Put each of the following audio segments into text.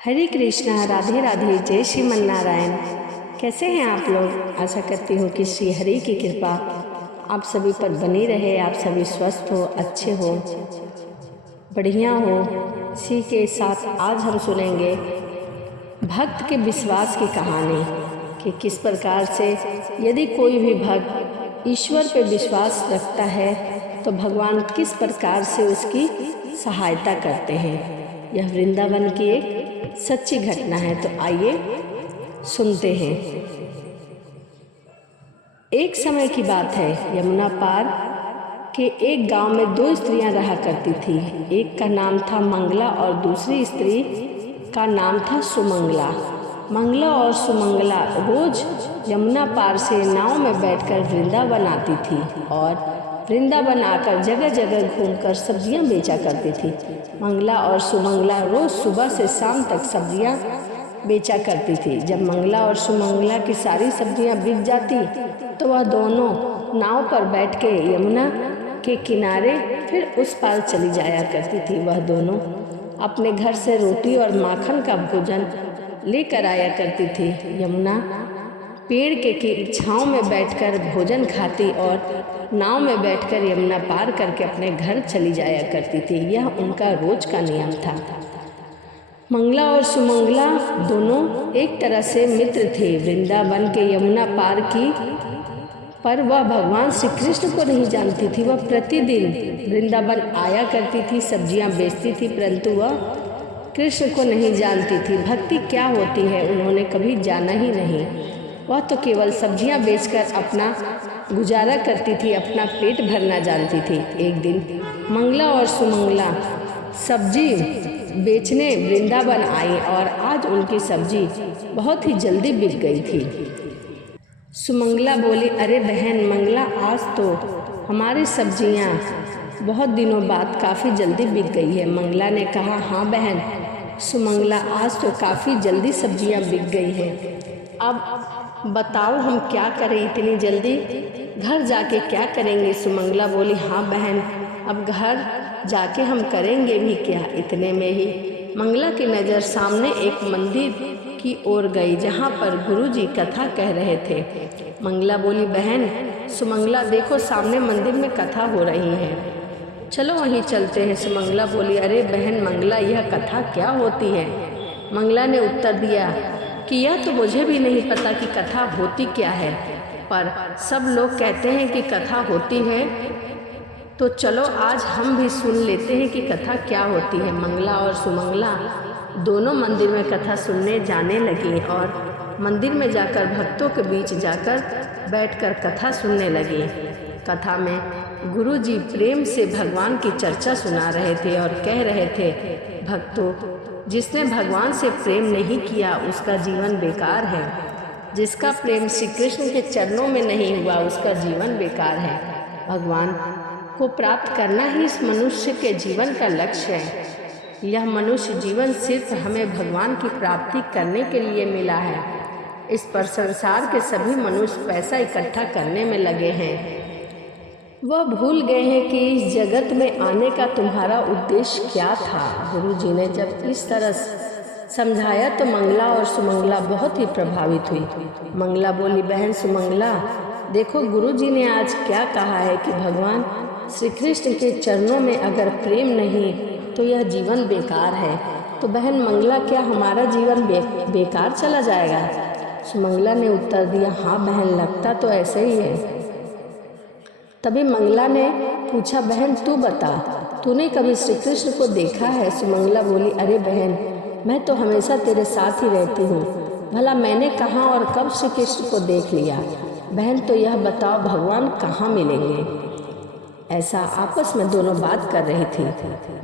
हरे कृष्णा, राधे राधे, जय श्रीमन नारायण। कैसे हैं आप लोग? आशा करती हूँ कि श्री हरि की कृपा आप सभी पर बनी रहे, आप सभी स्वस्थ हो, अच्छे हो, बढ़िया हो। इसी के साथ आज हम सुनेंगे भक्त के विश्वास की कहानी कि किस प्रकार से यदि कोई भी भक्त ईश्वर पे विश्वास रखता है तो भगवान किस प्रकार से उसकी सहायता करते हैं। यह वृंदावन की एक सच्ची घटना है, तो आइए सुनते हैं। एक समय की बात है, यमुना पार के एक गांव में दो स्त्रियां रहा करती थी। एक का नाम था मंगला और दूसरी स्त्री का नाम था सुमंगला। मंगला और सुमंगला रोज यमुना पार से नाव में बैठकर वृंदावन आती थी और वृंदावन आकर जगह जगह घूमकर सब्जियां बेचा करती थी। मंगला और सुमंगला रोज सुबह से शाम तक सब्जियां बेचा करती थी। जब मंगला और सुमंगला की सारी सब्जियां बिक जाती तो वह दोनों नाव पर बैठ के यमुना के किनारे फिर उस पार चली जाया करती थी। वह दोनों अपने घर से रोटी और माखन का भोजन लेकर आया करती थी। यमुना पेड़ के छांव में बैठकर भोजन खाती और नाव में बैठकर यमुना पार करके अपने घर चली जाया करती थी। यह उनका रोज का नियम था। मंगला और सुमंगला दोनों एक तरह से मित्र थे। वृंदावन के यमुना पार की पर वह भगवान श्री कृष्ण को नहीं जानती थी। वह प्रतिदिन वृंदावन आया करती थी, सब्जियां बेचती थी, परंतु वह कृष्ण को नहीं जानती थी। भक्ति क्या होती है उन्होंने कभी जाना ही नहीं। वह तो केवल सब्जियां बेचकर अपना गुजारा करती थी, अपना पेट भरना जानती थी। एक दिन मंगला और सुमंगला सब्जी बेचने वृंदावन आई और आज उनकी सब्जी बहुत ही जल्दी बिक गई थी। सुमंगला बोली, अरे बहन मंगला, आज तो हमारी सब्जियां बहुत दिनों बाद काफ़ी जल्दी बिक गई है। मंगला ने कहा, हाँ बहन सुमंगला, आज तो काफ़ी जल्दी सब्जियां बिक गई है। अब बताओ हम क्या करें इतनी जल्दी? घर जाके क्या करेंगे? सुमंगला बोली, हाँ बहन, अब घर जाके हम करेंगे भी क्या। इतने में ही मंगला की नज़र सामने एक मंदिर की ओर गई जहाँ पर गुरुजी कथा कह रहे थे। मंगला बोली, बहन सुमंगला, देखो सामने मंदिर में कथा हो रही है, चलो वहीं चलते हैं। सुमंगला बोली, अरे बहन मंगला, यह कथा क्या होती है? मंगला ने उत्तर दिया कि यह तो मुझे भी नहीं पता कि कथा होती क्या है, पर सब लोग कहते हैं कि कथा होती है, तो चलो आज हम भी सुन लेते हैं कि कथा क्या होती है। मंगला और सुमंगला दोनों मंदिर में कथा सुनने जाने लगी और मंदिर में जाकर भक्तों के बीच जाकर बैठकर कथा सुनने लगी। कथा में गुरुजी प्रेम से भगवान की चर्चा सुना रहे थे और कह रहे थे, भक्तों, जिसने भगवान से प्रेम नहीं किया उसका जीवन बेकार है। जिसका प्रेम श्री कृष्ण के चरणों में नहीं हुआ उसका जीवन बेकार है। भगवान को प्राप्त करना ही इस मनुष्य के जीवन का लक्ष्य है। यह मनुष्य जीवन सिर्फ हमें भगवान की प्राप्ति करने के लिए मिला है। इस पर संसार के सभी मनुष्य पैसा इकट्ठा करने में लगे हैं। वह भूल गए हैं कि इस जगत में आने का तुम्हारा उद्देश्य क्या था। गुरुजी ने जब इस तरह समझाया तो मंगला और सुमंगला बहुत ही प्रभावित हुई। मंगला बोली, बहन सुमंगला, देखो गुरुजी ने आज क्या कहा है कि भगवान श्री कृष्ण के चरणों में अगर प्रेम नहीं तो यह जीवन बेकार है। तो बहन मंगला, क्या हमारा जीवन बेकार चला जाएगा? सुमंगला ने उत्तर दिया, हाँ बहन, लगता तो ऐसे ही है। तभी मंगला ने पूछा, बहन तू बता, तूने कभी श्री कृष्ण को देखा है? सुमंगला बोली, अरे बहन, मैं तो हमेशा तेरे साथ ही रहती हूँ, भला मैंने कहाँ और कब श्री कृष्ण को देख लिया? बहन तो यह बताओ, भगवान कहाँ मिलेंगे? ऐसा आपस में दोनों बात कर रही थी।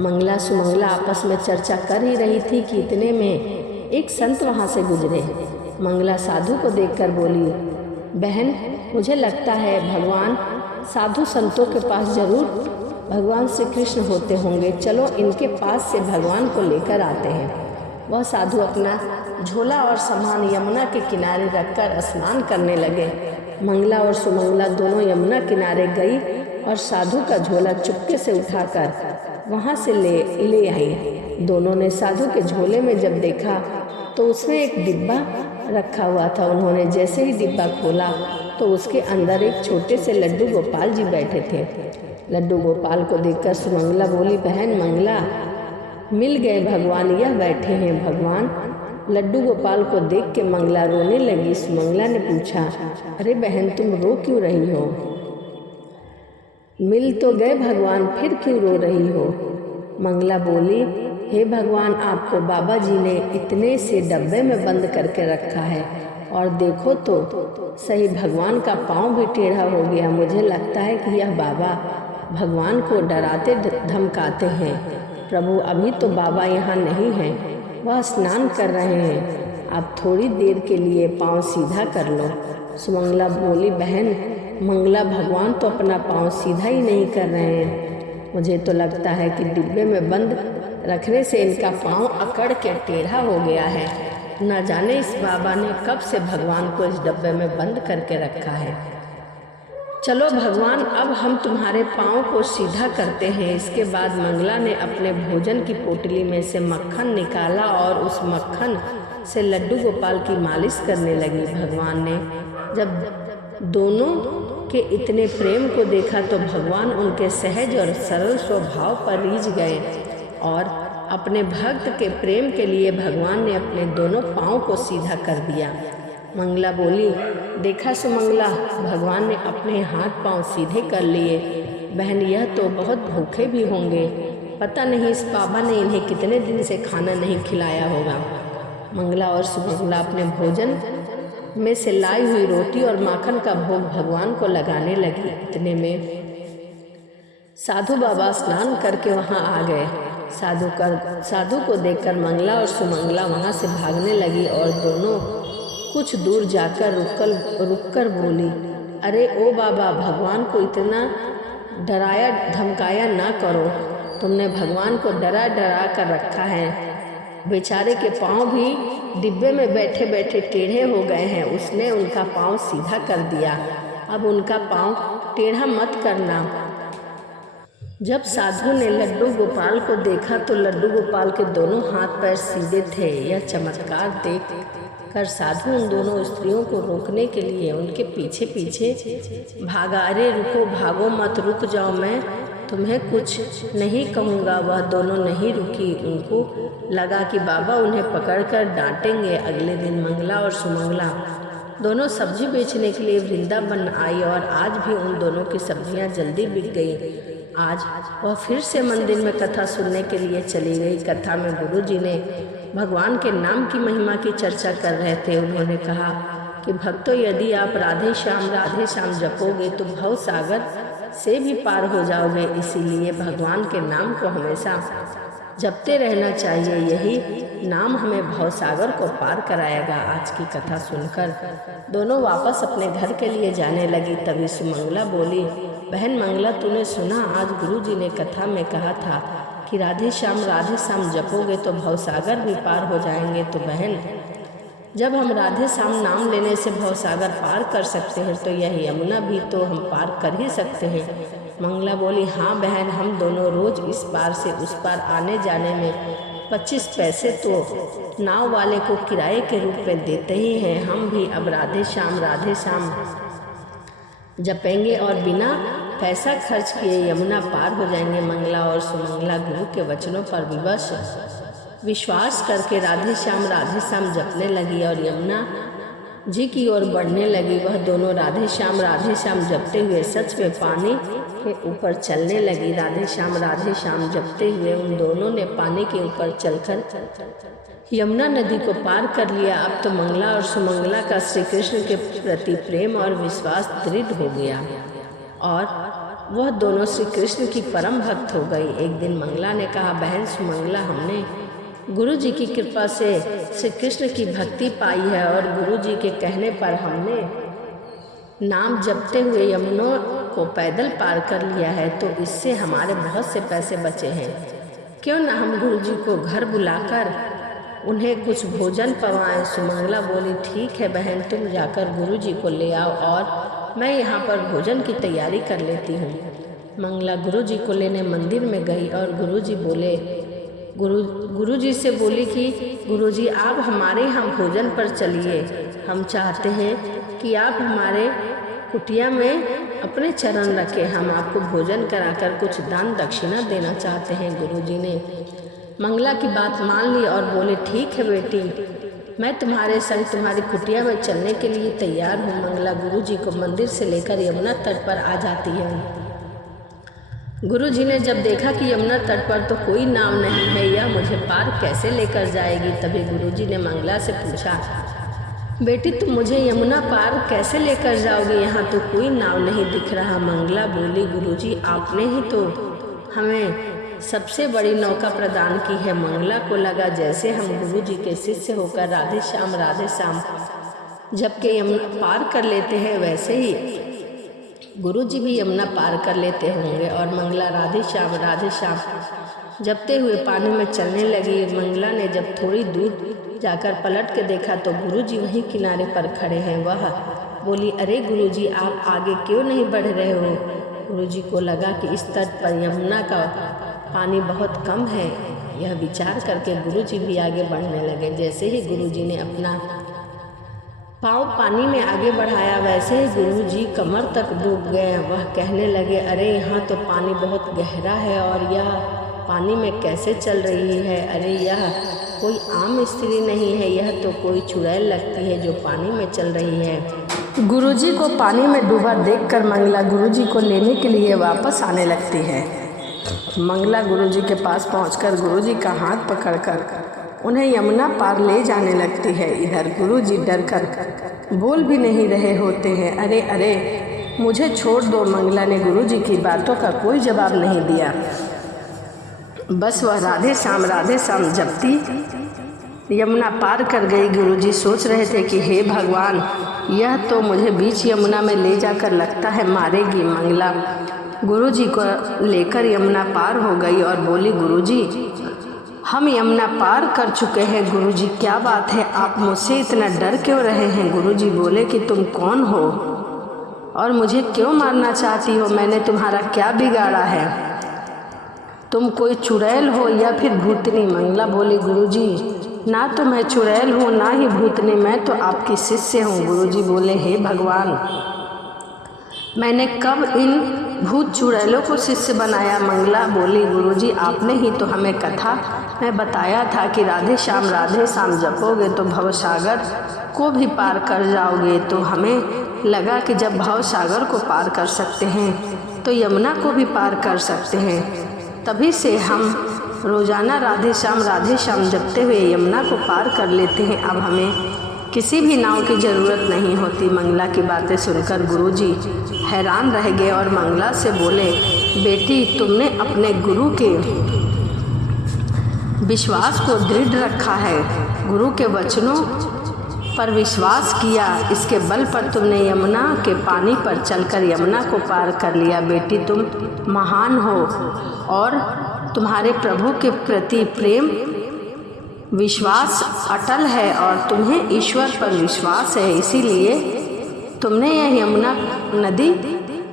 मंगला सुमंगला आपस में चर्चा कर ही रही थी कि इतने में एक संत वहाँ से गुजरे। मंगला साधु को देखकर बोली, बहन मुझे लगता है भगवान साधु संतों के पास जरूर भगवान श्री कृष्ण होते होंगे, चलो इनके पास से भगवान को लेकर आते हैं। वह साधु अपना झोला और सामान यमुना के किनारे रखकर स्नान करने लगे। मंगला और सुमंगला दोनों यमुना किनारे गई और साधु का झोला चुपके से उठाकर वहाँ से ले आई। दोनों ने साधु के झोले में जब देखा तो उसमें एक डिब्बा रखा हुआ था। उन्होंने जैसे ही डिब्बा खोला तो उसके अंदर एक छोटे से लड्डू गोपाल जी बैठे थे। लड्डू गोपाल को देखकर सुमंगला बोली, बहन मंगला, मिल गए भगवान, यह बैठे हैं भगवान। लड्डू गोपाल को देख के मंगला रोने लगी। सुमंगला ने पूछा, अरे बहन तुम रो क्यों रही हो? मिल तो गए भगवान, फिर क्यों रो रही हो? मंगला बोली, हे भगवान, आपको बाबा जी ने इतने से डब्बे में बंद करके रखा है और देखो तो सही भगवान का पाँव भी टेढ़ा हो गया। मुझे लगता है कि यह बाबा भगवान को डराते धमकाते हैं। प्रभु अभी तो बाबा यहाँ नहीं हैं, वह स्नान कर रहे हैं, आप थोड़ी देर के लिए पाँव सीधा कर लो। सुमंगला बोली, बहन मंगला, भगवान तो अपना पाँव सीधा ही नहीं कर रहे हैं। मुझे तो लगता है कि डिब्बे में बंद रखने से इनका पाँव अकड़ के टेढ़ा हो गया है। न जाने इस बाबा ने कब से भगवान को इस डब्बे में बंद करके रखा है। चलो भगवान, अब हम तुम्हारे पाँव को सीधा करते हैं। इसके बाद मंगला ने अपने भोजन की पोटली में से मक्खन निकाला और उस मक्खन से लड्डू गोपाल की मालिश करने लगी। भगवान ने जब दोनों के इतने प्रेम को देखा तो भगवान उनके सहज और सरल स्वभाव पर रीझ गए और अपने भक्त के प्रेम के लिए भगवान ने अपने दोनों पाँव को सीधा कर दिया। मंगला बोली, देखा सुमंगला, भगवान ने अपने हाथ पांव सीधे कर लिए। बहन यह तो बहुत भूखे भी होंगे, पता नहीं इस बाबा ने इन्हें कितने दिन से खाना नहीं खिलाया होगा। मंगला और सुमंगला अपने भोजन में से लाई हुई रोटी और माखन का भोग भगवान को लगाने लगी। इतने में साधु बाबा स्नान करके वहाँ आ गए। साधु को देखकर मंगला और सुमंगला वहाँ से भागने लगी और दोनों कुछ दूर जाकर रुककर बोली, अरे ओ बाबा, भगवान को इतना डराया धमकाया ना करो। तुमने भगवान को डरा डरा कर रखा है। बेचारे के पाँव भी डिब्बे में बैठे बैठे टेढ़े हो गए हैं। उसने उनका पाँव सीधा कर दिया, अब उनका पाँव टेढ़ा मत करना। जब साधु ने लड्डू गोपाल को देखा तो लड्डू गोपाल के दोनों हाथ पैर सीधे थे। यह चमत्कार देख कर साधु उन दोनों स्त्रियों को रोकने के लिए उनके पीछे पीछे भागा। अरे रुको, भागो मत, रुक जाओ, मैं तुम्हें कुछ नहीं कहूँगा। वह दोनों नहीं रुकी। उनको लगा कि बाबा उन्हें पकड़कर डांटेंगे। अगले दिन मंगला और सुमंगला दोनों सब्जी बेचने के लिए वृंदावन आई और आज भी उन दोनों की सब्जियां जल्दी बिक गई। आज वह फिर से मंदिर में कथा सुनने के लिए चली गई। कथा में गुरु जी ने भगवान के नाम की महिमा की चर्चा कर रहे थे। उन्होंने कहा कि भक्तों, यदि आप राधे श्याम जपोगे तो भव सागर से भी पार हो जाओगे। इसीलिए भगवान के नाम को हमेशा जपते रहना चाहिए। यही नाम हमें भवसागर को पार कराएगा। आज की कथा सुनकर दोनों वापस अपने घर के लिए जाने लगी। तभी सुमंगला बोली, बहन मंगला, तूने सुना आज गुरु जी ने कथा में कहा था कि राधे श्याम जपोगे तो भवसागर भी पार हो जाएंगे। तो बहन, जब हम राधे श्याम नाम लेने से भवसागर पार कर सकते हैं तो यह यमुना भी तो हम पार कर ही सकते हैं। मंगला बोली, हाँ बहन, हम दोनों रोज इस पार से उस पार आने जाने में 25 पैसे तो नाव वाले को किराए के रूप में देते ही हैं। हम भी अब राधे श्याम जपेंगे और बिना पैसा खर्च किए यमुना पार हो जाएंगे। मंगला और सुमंगला गुरु के वचनों पर विश्वास करके राधे श्याम जपने लगी और यमुना जी की ओर बढ़ने लगी। वह दोनों राधे श्याम जपते हुए सच में पानी के ऊपर चलने लगी। राधे श्याम जपते हुए उन दोनों ने पानी के ऊपर चलकर यमुना नदी को पार कर लिया। अब तो मंगला और सुमंगला का श्री कृष्ण के प्रति प्रेम और विश्वास दृढ़ हो गया और वह दोनों श्री कृष्ण की परम भक्त हो गई। एक दिन मंगला ने कहा, बहन सुमंगला, हमने गुरु जी की कृपा से श्री कृष्ण की भक्ति पाई है और गुरु जी के कहने पर हमने नाम जपते हुए यमुना को पैदल पार कर लिया है, तो इससे हमारे बहुत से पैसे बचे हैं। क्यों न हम गुरु जी को घर बुलाकर उन्हें कुछ भोजन पवाएं। सुमंगला बोली, ठीक है बहन, तुम जाकर गुरु जी को ले आओ और मैं यहाँ पर भोजन की तैयारी कर लेती हूँ। मंगला गुरु जी को लेने मंदिर में गई और गुरु जी बोले, गुरु जी से बोली कि गुरु जी आप हमारे यहाँ भोजन पर चलिए, हम चाहते हैं कि आप हमारे कुटिया में अपने चरण रखें, हम आपको भोजन कराकर कुछ दान दक्षिणा देना चाहते हैं। गुरु जी ने मंगला की बात मान ली और बोले ठीक है बेटी, मैं तुम्हारे संग तुम्हारी कुटिया में चलने के लिए तैयार हूँ। मंगला गुरु जी को मंदिर से लेकर यमुना तट पर आ जाती है। गुरु जी ने जब देखा कि यमुना तट पर तो कोई नाव नहीं है, यह मुझे पार कैसे लेकर जाएगी, तभी गुरु जी ने मंगला से पूछा बेटी तुम मुझे यमुना पार कैसे लेकर जाओगे, यहाँ तो कोई नाव नहीं दिख रहा। मंगला बोली गुरु जी आपने ही तो हमें सबसे बड़ी नौका प्रदान की है। मंगला को लगा जैसे हम गुरु जी के शिष्य होकर राधे श्याम जबकि यमुना पार कर लेते हैं, वैसे ही गुरु जी भी यमुना पार कर लेते होंगे। और मंगला राधे श्याम जपते हुए पानी में चलने लगी। मंगला ने जब थोड़ी दूर जाकर पलट के देखा तो गुरु जी वहीं किनारे पर खड़े हैं। वह बोली अरे गुरु जी आप आगे क्यों नहीं बढ़ रहे हो। गुरु जी को लगा कि इस तट पर यमुना का पानी बहुत कम है। यह विचार करके गुरु जी भी आगे बढ़ने लगे। जैसे ही गुरु जी ने अपना पाँव पानी में आगे बढ़ाया, वैसे ही गुरु जी कमर तक डूब गए। वह कहने लगे अरे यहाँ तो पानी बहुत गहरा है और यह पानी में कैसे चल रही है। अरे यह कोई आम स्त्री नहीं है, यह तो कोई चुड़ैल लगती है जो पानी में चल रही है। गुरु जी को पानी में डूबा देखकर मंगला गुरु जी को लेने के लिए वापस आने लगती है। मंगला गुरु जी के पास पहुंचकर गुरु जी का हाथ पकड़कर उन्हें यमुना पार ले जाने लगती है। इधर गुरु जी डरकर बोल भी नहीं रहे होते हैं। अरे अरे मुझे छोड़ दो। मंगला ने गुरु जी की बातों का कोई जवाब नहीं दिया, बस वह राधे श्याम जपती यमुना पार कर गई। गुरु जी सोच रहे थे कि हे भगवान यह तो मुझे बीच यमुना में ले जाकर लगता है मारेगी। मंगला गुरु जी को लेकर यमुना पार हो गई और बोली गुरु जी हम यमुना पार कर चुके हैं। गुरु जी क्या बात है, आप मुझसे इतना डर क्यों रहे हैं। गुरु जी बोले कि तुम कौन हो और मुझे क्यों मारना चाहती हो, मैंने तुम्हारा क्या बिगाड़ा है, तुम कोई चुड़ैल हो या फिर भूतनी। मंगला बोली गुरु जी ना तो मैं चुड़ैल हूँ ना ही भूतनी, मैं तो आपकी शिष्य हूँ। गुरु जी बोले हे भगवान मैंने कब इन भूत चुड़ैलों को शिष्य बनाया। मंगला बोली गुरुजी आपने ही तो हमें कथा में बताया था कि राधे श्याम जपोगे तो भवसागर को भी पार कर जाओगे। तो हमें लगा कि जब भवसागर को पार कर सकते हैं तो यमुना को भी पार कर सकते हैं। तभी से हम रोज़ाना राधे श्याम जपते हुए यमुना को पार कर लेते हैं। अब हमें किसी भी नाव की ज़रूरत नहीं होती। मंगला की बातें सुनकर गुरुजी हैरान रह गए और मंगला से बोले बेटी तुमने अपने गुरु के विश्वास को दृढ़ रखा है, गुरु के वचनों पर विश्वास किया, इसके बल पर तुमने यमुना के पानी पर चलकर यमुना को पार कर लिया। बेटी तुम महान हो और तुम्हारे प्रभु के प्रति प्रेम विश्वास अटल है और तुम्हें ईश्वर पर विश्वास है, इसीलिए तुमने यह यमुना नदी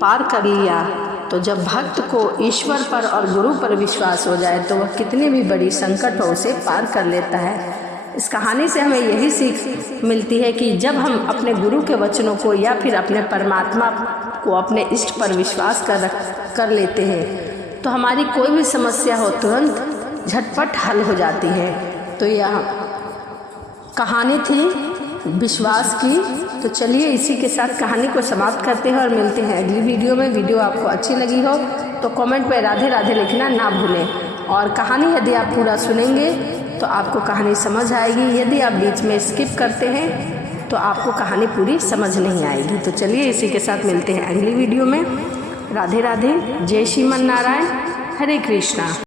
पार कर लिया। तो जब भक्त को ईश्वर पर और गुरु पर विश्वास हो जाए तो वह कितनी भी बड़ी संकट हो उसे पार कर लेता है। इस कहानी से हमें यही सीख मिलती है कि जब हम अपने गुरु के वचनों को या फिर अपने परमात्मा को अपने इष्ट पर विश्वास कर लेते हैं तो हमारी कोई भी समस्या हो तुरंत झटपट हल हो जाती है। तो यह कहानी थी विश्वास की। तो चलिए इसी के साथ कहानी को समाप्त करते हैं और मिलते हैं अगली वीडियो में। वीडियो आपको अच्छी लगी हो तो कमेंट में राधे राधे लिखना ना भूलें। और कहानी यदि आप पूरा सुनेंगे तो आपको कहानी समझ आएगी, यदि आप बीच में स्किप करते हैं तो आपको कहानी पूरी समझ नहीं आएगी। तो चलिए इसी के साथ मिलते हैं अगली वीडियो में। राधे राधे, जय श्रीमन नारायण, हरे कृष्णा।